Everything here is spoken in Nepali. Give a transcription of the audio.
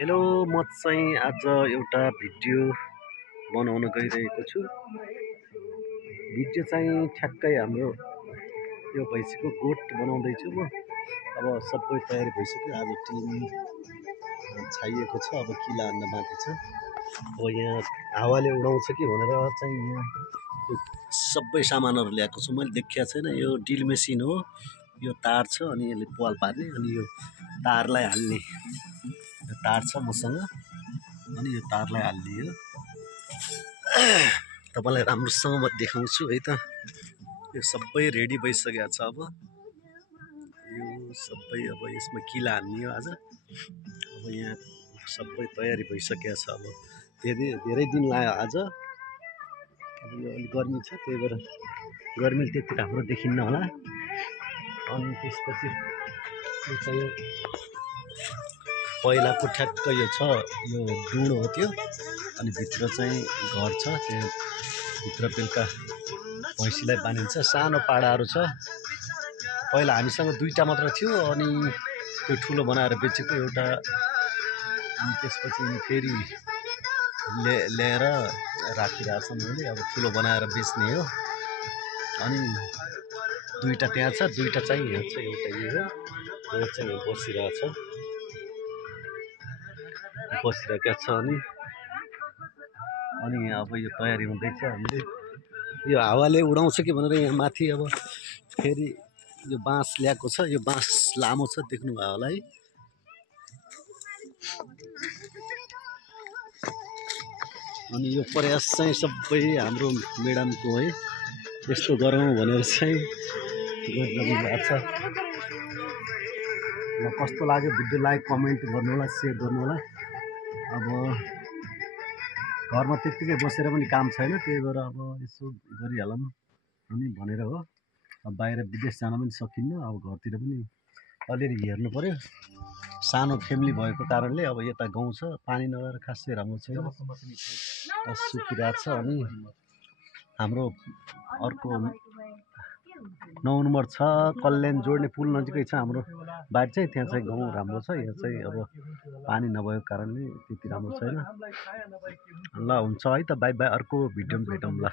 हेलो, म चाहिँ आज एउटा भिडियो बनाउन गइरहेको छु। भिडियो चाहिँ ठ्याक्कै हाम्रो यो भैँसीको गोठ बनाउँदैछु म। अब सबै तयारी भइसक्यो। आज टिन छाइएको छ, अब किला हान्न बाँकी छ। अब यहाँ हावाले उडाउँछ कि भनेर चाहिँ यहाँ यो सबै सामानहरू ल्याएको छु। मैले देखिया छैन, यो ड्रिल मेसिन हो, यो तार छ अनि यसले पाल पार्ने, अनि यो तारलाई हाल्ने तार छ मसँग, अनि यो तारलाई हालिदियो। तपाईँलाई राम्रोसँग म देखाउँछु है त। यो सबै रेडी भइसकेको छ। अब यो सबै अब यसमा किला हान्ने हो आज। अब यहाँ सबै तयारी भइसकेको छ। अब धेरै दिन लाग्यो आज। अब यो अलिक गर्मी छ, त्यही भएर गर्मीले त्यति राम्रो देखिन्न होला। अनि त्यसपछि यो चाहिँ पहिलाको ठ्याक्क यो छ, यो डुँडो हो त्यो, अनि भित्र चाहिँ घर छ। त्यहाँ भित्र बेलुका भैँसीलाई बाँधिन्छ। सानो पाडाहरू छ। पहिला हामीसँग 2टा मात्र थियो, अनि त्यो ठुलो बनाएर बेचेको एउटा। अनि त्यसपछि फेरि ल्याएर राखिरहेको छ मैले। अब ठुलो बनाएर बेच्ने हो। अनि 2टा त्यहाँ छ, 2टा चाहिँ यहाँ छ। एउटा यो हो, यहाँ चाहिँ बसिरहेको छ। अनि अब यो तयारी हुँदैछ। हामीले यो हावाले उडाउँछ कि भनेर यहाँ माथि अब फेरि यो बाँस ल्याएको छ। यो बाँस लामो छ, देख्नुभयो होला है। अनि यो प्रयास चाहिँ सबै हाम्रो म्याडमको है, यस्तो गरौँ भनेर चाहिँ गरिरहनु भएको छ। ल, कस्तो लाग्यो भिडियो लाइक कमेन्ट गर्नु होला, सेयर गर्नु होला। अब घरमा त्यत्तिकै बसेर पनि काम छैन, त्यही भएर अब यसो गरिहालौँ अनि भनेर हो। अब बाहिर विदेश जान पनि सकिन्न। अब घरतिर पनि अलिअलि हेर्नु पर्यो। सानो फ्यामिली भएको कारणले अब यता गाउँ छ, पानी नभएर खासै राम्रो छैन, सुकिरहेको छ। अनि हाम्रो अर्को 9 नम्बर छ, कल्याण जोड्ने पुल नजिकै छ हाम्रो बारी चाहिँ। त्यहाँ चाहिँ गाउँ राम्रो छ। यहाँ चाहिँ अब पानी नभएको कारणले त्यति राम्रो छैन। ल, हुन्छ है त, बाई बाई। अर्को भिडियोमा भेटौँ ल।